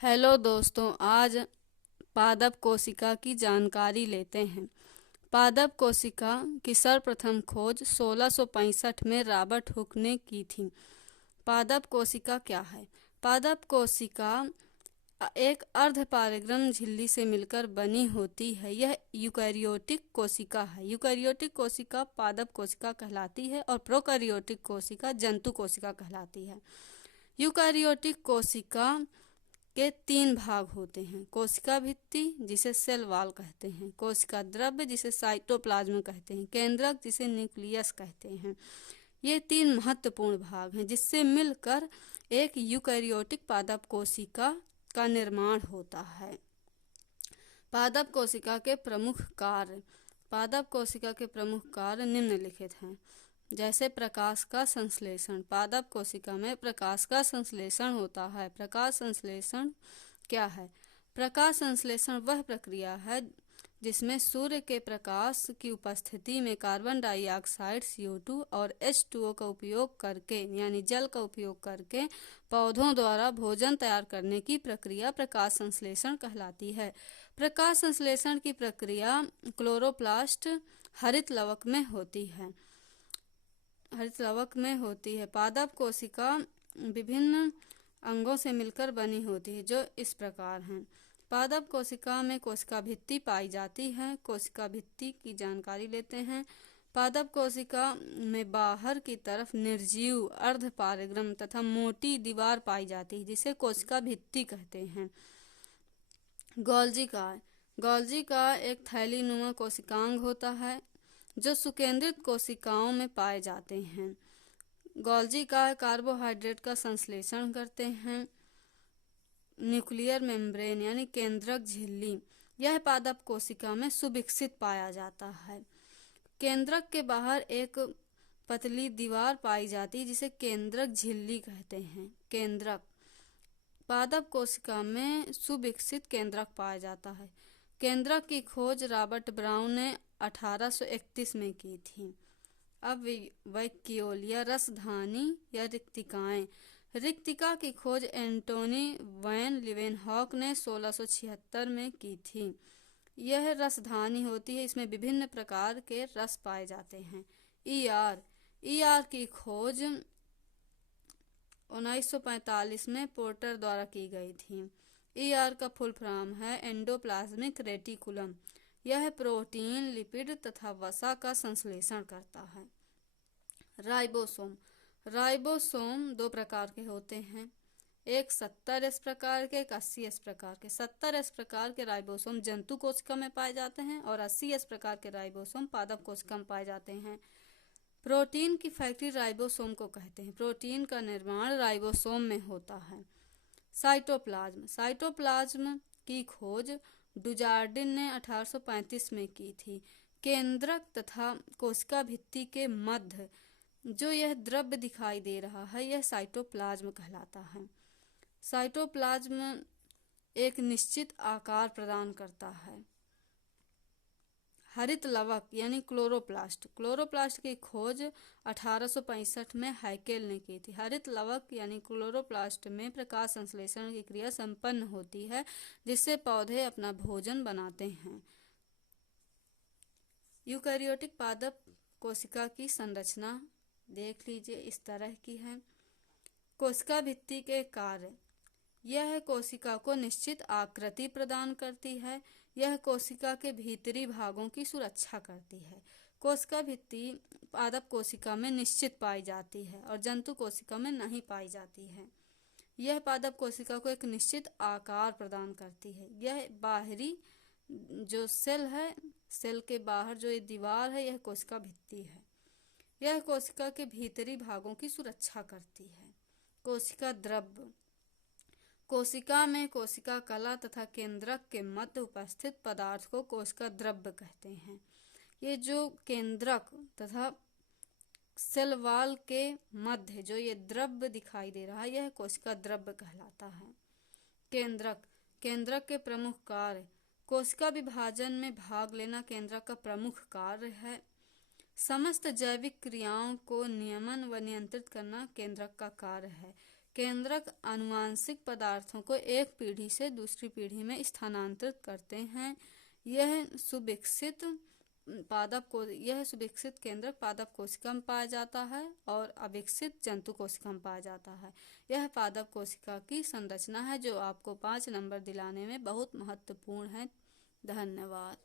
Hello दोस्तों, आज पादप कोशिका की जानकारी लेते हैं। पादप कोशिका की सर्वप्रथम खोज 1665 में रॉबर्ट हुक ने की थी। पादप कोशिका क्या है? पादप कोशिका एक अर्धपारगम्य झिल्ली से मिलकर बनी होती है। यह यूकैरियोटिक कोशिका है। यूकैरियोटिक कोशिका पादप कोशिका कहलाती है और प्रोकैरियोटिक कोशिका जंतु कोशिका कहलाती है। यूकैरियोटिक कोशिका के तीन भाग होते हैं: कोशिका भित्ति जिसे सेल वॉल कहते हैं, कोशिका द्रव्य जिसे साइटोप्लाज्म कहते हैं, केंद्रक जिसे न्यूक्लियस कहते हैं। ये तीन महत्वपूर्ण भाग हैं जिससे मिलकर एक यूकैरियोटिक पादप कोशिका का निर्माण होता है। पादप कोशिका के प्रमुख कार्य। पादप कोशिका के प्रमुख कार्य निम्नलिखित हैं। जैसे प्रकाश का संश्लेषण। पादप कोशिका में प्रकाश का संश्लेषण होता है। प्रकाश संश्लेषण क्या है? प्रकाश संश्लेषण वह प्रक्रिया है जिसमें सूर्य के प्रकाश की उपस्थिति में कार्बन डाइऑक्साइड CO2 और H2O का उपयोग करके यानी जल का उपयोग करके पौधों द्वारा भोजन तैयार करने की प्रक्रिया प्रकाश संश्लेषण कहलाती है। प्रकाश संश्लेषण की प्रक्रिया क्लोरोप्लास्ट हरित लवक में होती है। पादप कोशिका विभिन्न अंगों से मिलकर बनी होती है जो इस प्रकार हैं। पादप कोशिका में कोशिका भित्ति पाई जाती है। कोशिका भित्ति की जानकारी लेते हैं। पादप कोशिका में बाहर की तरफ निर्जीव अर्धपारगम्य तथा मोटी दीवार पाई जाती है जिसे कोशिका भित्ति कहते हैं। गोल्जी का एक थैलीनुमा कोशिकांग होता है जो सुकेंद्रित कोशिकाओं में पाए जाते हैं। गोल्जी का कार्बोहाइड्रेट का संश्लेषण करते हैं। न्यूक्लियर मेम्ब्रेन यानी केंद्रक झिल्ली, यह पादप कोशिका में सुविकसित पाया जाता है। केंद्रक के बाहर एक पतली दीवार पाई जाती है जिसे केंद्रक झिल्ली कहते हैं। केंद्रक पादप कोशिका में सुविकसित केंद्रक पाया जाता है। केंद्रक की खोज रॉबर्ट ब्राउन ने 1831 में की थी। अब वैक्यूल या रसधानी या रिक्तिकाएं। रिक्तिका की खोज एंटोनी वैन लीवेनहॉक ने 1676 में की थी। यह रसधानी होती है, इसमें विभिन्न प्रकार के रस पाए जाते हैं। ईआर की खोज 1945 में पोर्टर द्वारा की गई थी। ईआर का फुल फॉर्म है एंडोप्लाज्मिक रेटिकुलम। यह प्रोटीन, लिपिड तथा वसा का संश्लेषण करता है। राइबोसोम दो प्रकार के होते हैं, एक 70S प्रकार के, एक 80S प्रकार के। 70S प्रकार के राइबोसोम जंतु कोशिका में पाए जाते हैं और 80S प्रकार के राइबोसोम पादप कोशिका में पाए जाते हैं। प्रोटीन की फैक्ट्री राइबोसोम को कहते हैं। प्रोटीन का निर्माण राइबोसोम में होता है। साइटोप्लाज्म की खोज डुजार्डिन ने 1835 में की थी। केंद्रक तथा कोशिका भित्ति के मध्य जो यह द्रव्य दिखाई दे रहा है यह साइटोप्लाज्म कहलाता है। साइटोप्लाज्म एक निश्चित आकार प्रदान करता है। हरित लवक यानी क्लोरोप्लास्ट की खोज 1865 में हैकेल ने की थी। हरित लवक यानी क्लोरोप्लास्ट में प्रकाश संश्लेषण की क्रिया संपन्न होती है जिससे पौधे अपना भोजन बनाते हैं। यूकैरियोटिक पादप कोशिका की संरचना देख लीजिए, इस तरह की है। कोशिका भित्ति के कार्य। यह कोशिका को निश्चित आकृति प्रदान करती है। यह कोशिका के भीतरी भागों की सुरक्षा करती है। कोशिका भित्ति पादप कोशिका में निश्चित पाई जाती है और जंतु कोशिका में नहीं पाई जाती है। यह पादप कोशिका को एक निश्चित आकार प्रदान करती है। यह बाहरी जो सेल है, सेल के बाहर जो ये दीवार है, यह कोशिका भित्ति है। यह कोशिका के भीतरी भागों की सुरक्षा करती है। कोशिका द्रव्य। कोशिका में कोशिका कला तथा केंद्रक के मध्य उपस्थित पदार्थ को कोशिका द्रव्य कहते हैं। ये जो केंद्रक तथा सेल वॉल के मध्य जो ये द्रव्य दिखाई दे रहा है यह कोशिका द्रव्य कहलाता है। केंद्रक के प्रमुख कार्य। कोशिका विभाजन में भाग लेना केंद्रक का प्रमुख कार्य है। समस्त जैविक क्रियाओं को नियमन व नियंत्रित करना केंद्रक का कार्य है। केंद्रक आनुवांशिक पदार्थों को एक पीढ़ी से दूसरी पीढ़ी में स्थानांतरित करते हैं। यह सुविकसित केंद्रक पादप कोशिका में पाया जाता है और अविकसित जंतु कोशिका में पाया जाता है। यह पादप कोशिका की संरचना है जो आपको 5 नंबर दिलाने में बहुत महत्वपूर्ण है। धन्यवाद।